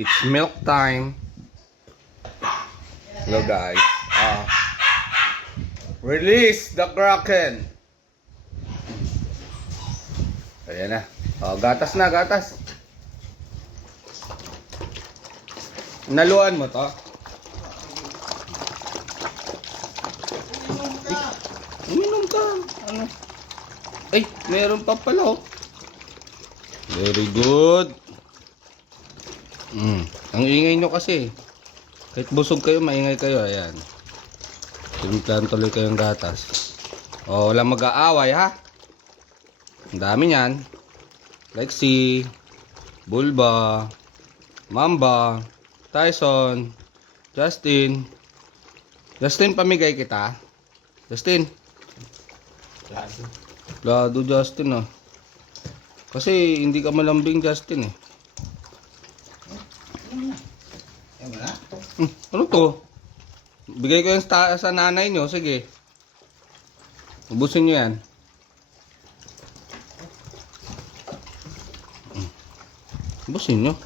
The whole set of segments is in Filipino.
It's milk time. Hello guys. Release the Kraken. Ayan na. Gatas na, gatas. Naluan mo to. Uminom ka. Ano? Ay, meron pa pala oh. Very good. Ang ingay nyo kasi. Kahit busog kayo, maingay kayo. Ayan. Timplahan tuloy kayong gatas. Walang mag-aaway ha. Ang dami niyan. Lexi, Bulba, Mamba, Tyson, Justin. Justin, pamigay kita. Justin. Lado Justin ah. Kasi hindi ka malambing Justin eh. Ano to? Bigay ko yung sa nanay nyo. Sige. Ubusin nyo yan. Ubusin nyo.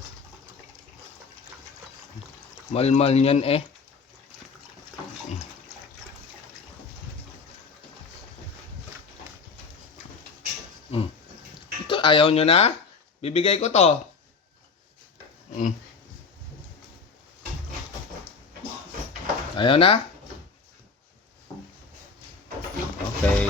Malmal yan eh. Ito ayaw nyo na? Bibigay ko to. Ayaw na? Okay.